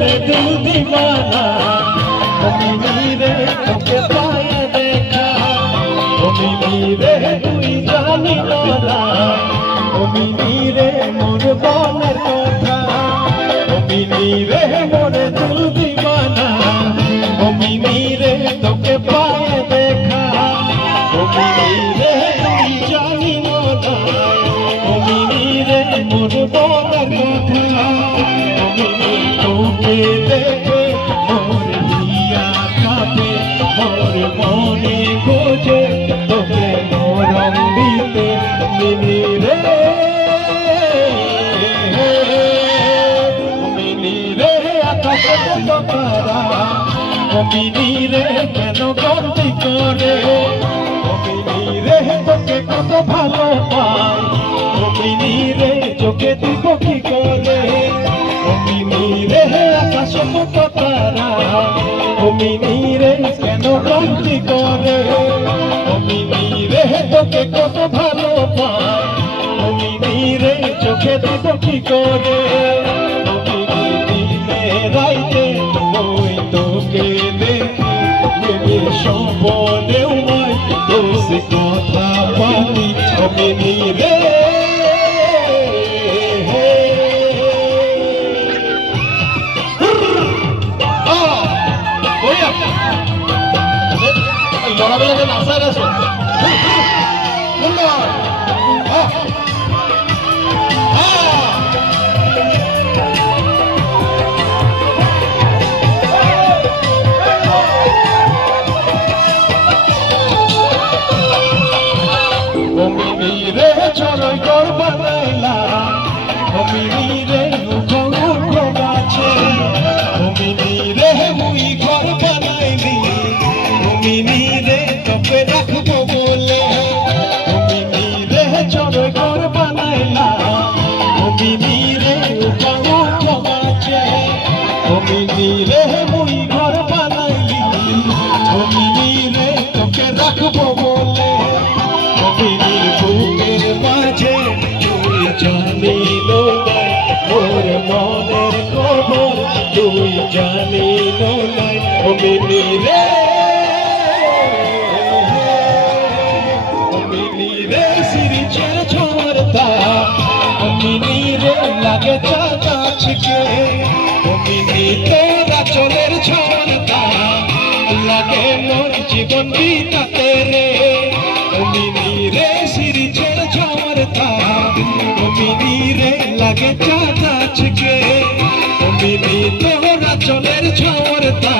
मोरे दिल दीवाना मिनी रे तोके पाए देखा मिनी रे तुई जानी ना मिनी रे मोर बोलर कथा मिनी रे मोरे दिल दीवाना मिनी रे तोके पाए देखा मिनी रे तुई जानी ना मिनी रे मोर बोलर कथा तोके देखे मोर हिया कापे मोर मने खोजे तोके मोरम बीते मिनी रे मिनी रे आकाशे तारा मिनी रे केन गलती करे मिनी रे तोके कत भालो पाই मिनी রে চোখে দিব কি করে মিনি রে আকাশ তারা মিনি রে কেন গলতি করে মিনি রে তোকে কত ভালো পাই মিনি রে চোখে দিব কি করে দিনে রাইতে ওই তোকে দেখি মিনি স্বপ্নেও নয় তোর কথা পাই মিনি রে লড়াবেলাতে নাচার আছে মিনি রে চড়ই গর বানাইলা মিনি রে গাছে মিনি রে মুই ঘর বানাইলি মিনি রে তোকে রাখবো বলে মিনি রে চড়ই গর বানাইলা মিনি রে গাছে মিনি রে মুই ঘর বানাইলি মিনি রে তোকে রাখবো বলে মিনি বুকের মাঝে তুই জানিল নাই মোর মনের খবর তুই জানিল নাই মিনি রে মিনি রে সিরিচের ঝরতা মিনি রে লাগে চাঁদা ছিকে মিনি তোরা চলের ঝরতা লাগে মোর জীবন বিতাতে রে মিনি রে সিরিচের ঝরতা মিনি রে লাগে চাঁদা ছিকে মিনি তোরা চলের ঝরতা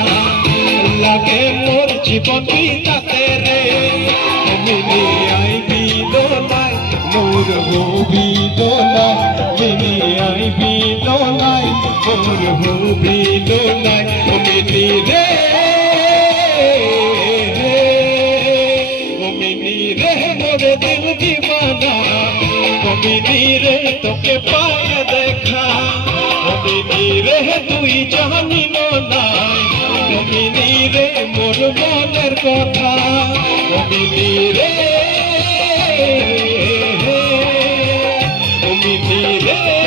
লাগে মোর জীবন বিতাতে রে মিনি আইবি দোলাই মোর হবি দোলাই মিনি আইবি দোলাই মোর হবি দোলাই মিনি রে মিনি রে মোরে দিল দিওয়ানা মিনি রে তোকে পায় দেখা মিনি রে তুই জানি না মিনি রে মোর মনের কথা মিনি রে মিনি রে